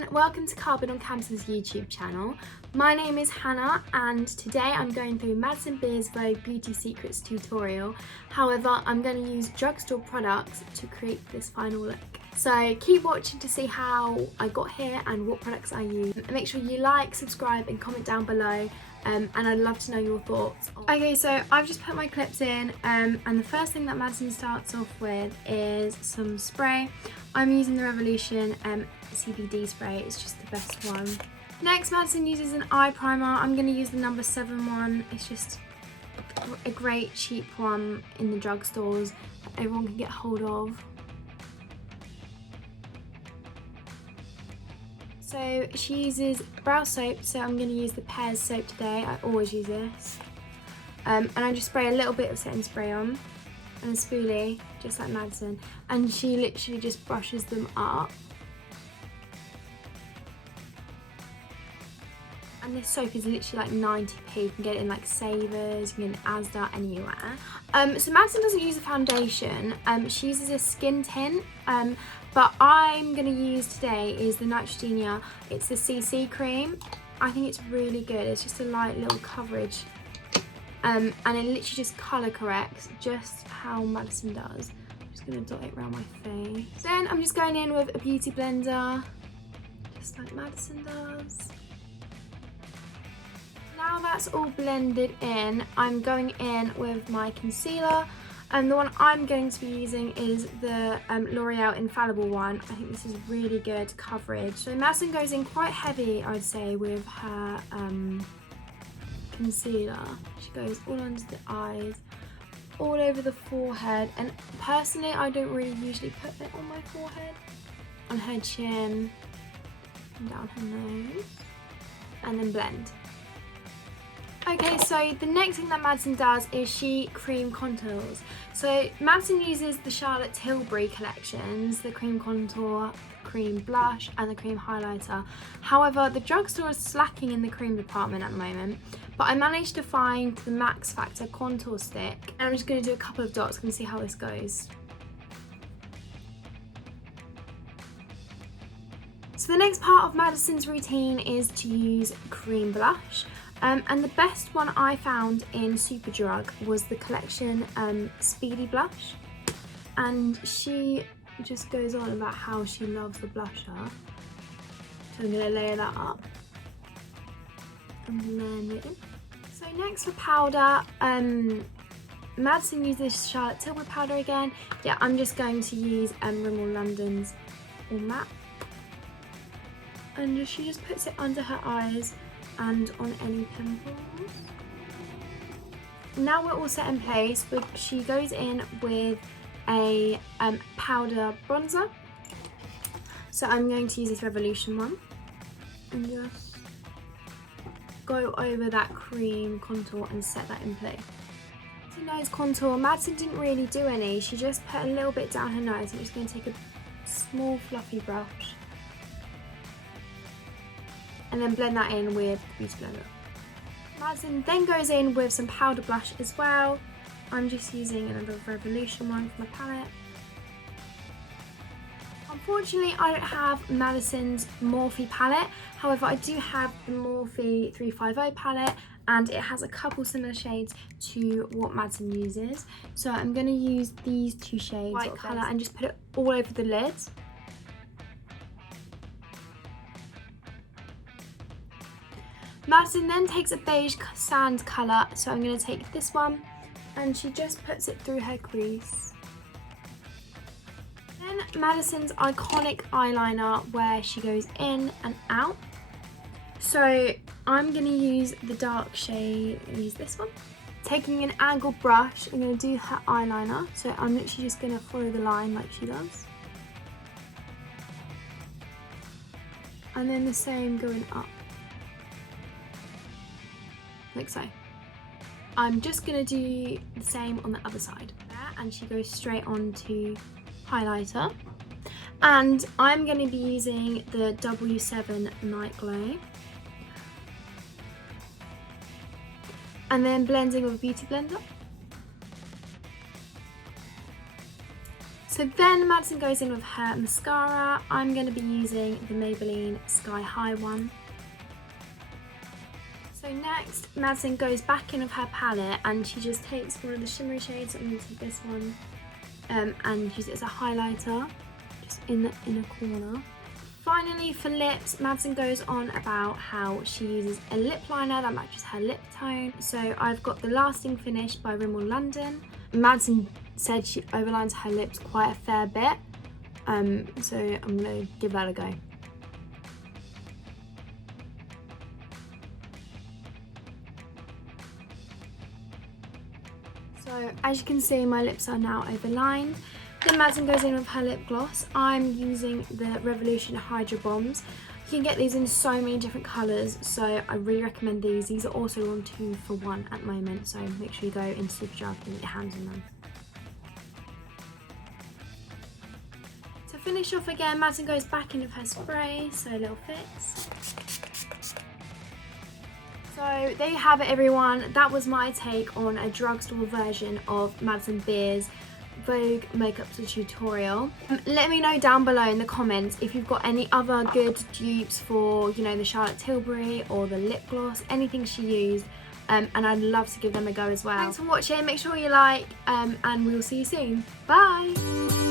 everyone, welcome to Carbon on Campus's YouTube channel. My name is Hannah and today I'm going through Madison Beer's Vogue Beauty Secrets tutorial. However, I'm going to use drugstore products to create this final look. So keep watching to see how I got here and what products I use. And make sure you like, subscribe and comment down below. And I'd love to know your thoughts. Okay, so I've just put my clips in and the first thing that Madison starts off with is some spray. I'm using the Revolution CBD spray, it's just the best one. Next, Madison uses an eye primer. I'm going to use the number 7 one. It's just a great cheap one in the drugstores that everyone can get hold of. So she uses brow soap, so I'm going to use the Pears soap today. I always use this. And I just spray a little bit of setting spray on and a spoolie, just like Madison. And she literally just brushes them up. And this soap is literally like 90p. You can get it in like Savers, you can get it in Asda, anywhere. So Madison doesn't use a foundation. She uses a skin tint. But I'm going to use today is the Neutrogena. It's the CC cream. I think it's really good. It's just a light little coverage. And it literally just colour corrects just how Madison does. I'm just going to dot it around my face. Then I'm just going in with a beauty blender, just like Madison does. Now that's all blended in, I'm going in with my concealer. And the one I'm going to be using is the L'Oreal Infallible one. I think this is really good coverage. So Madison goes in quite heavy, I would say, with her concealer. She goes all under the eyes, all over the forehead. And personally, I don't really usually put it on my forehead. On her chin, and down her nose, and then blend. Okay, so the next thing that Madison does is she cream contours. So Madison uses the Charlotte Tilbury collections, the cream contour, cream blush and the cream highlighter. However, the drugstore is slacking in the cream department at the moment, but I managed to find the Max Factor contour stick and I'm just going to do a couple of dots and see how this goes. So the next part of Madison's routine is to use cream blush. And the best one I found in Superdrug was the collection Speedy Blush. And she just goes on about how she loves the blusher. So I'm going to layer that up. And then, so next for powder, Madison uses Charlotte Tilbury powder again. Yeah, I'm just going to use Rimmel London's All Matte. And she just puts it under her eyes and on any pimples. Now we're all set in place, but she goes in with a powder bronzer. So I'm going to use this Revolution one and just go over that cream contour and set that in place. The nose contour, Madison didn't really do any. She just put a little bit down her nose. I'm just going to take a small fluffy brush and then blend that in with the Beauty Blender. Madison then goes in with some powder blush as well. I'm just using another Revolution one from my palette. Unfortunately, I don't have Madison's Morphe palette. However, I do have the Morphe 350 palette and it has a couple similar shades to what Madison uses. So I'm going to use these two shades, white colour, and just put it all over the lid. Madison then takes a beige sand colour, so I'm going to take this one and she just puts it through her crease. Then Madison's iconic eyeliner where she goes in and out. So I'm going to use the dark shade, use this one. Taking an angled brush, I'm going to do her eyeliner, so I'm literally just going to follow the line like she does. And then the same going up. Like so. I'm just going to do the same on the other side. And she goes straight on to highlighter. And I'm going to be using the W7 Night Glow. And then blending with a beauty blender. So then Madison goes in with her mascara. I'm going to be using the Maybelline Sky High one. So next, Madison goes back in with her palette and she just takes one of the shimmery shades, I'm going to take this one, and use it as a highlighter, just in the inner corner. Finally, for lips, Madison goes on about how she uses a lip liner that matches her lip tone. So I've got the Lasting Finish by Rimmel London. Madison said she overlines her lips quite a fair bit, so I'm going to give that a go. So as you can see, my lips are now overlined. Then Madison goes in with her lip gloss. I'm using the Revolution Hydra Bombs. You can get these in so many different colours, so I really recommend these. These are also on 2 for 1 at the moment, so make sure you go into Superdrug and get your hands on them. To finish off again, Madison goes back in with her spray, so little fix. So there you have it, everyone. That was my take on a drugstore version of Madison Beer's Vogue Makeup tutorial. Let me know down below in the comments if you've got any other good dupes for, you know, the Charlotte Tilbury or the lip gloss, anything she used, and I'd love to give them a go as well. Thanks for watching, make sure you like, and we'll see you soon. Bye!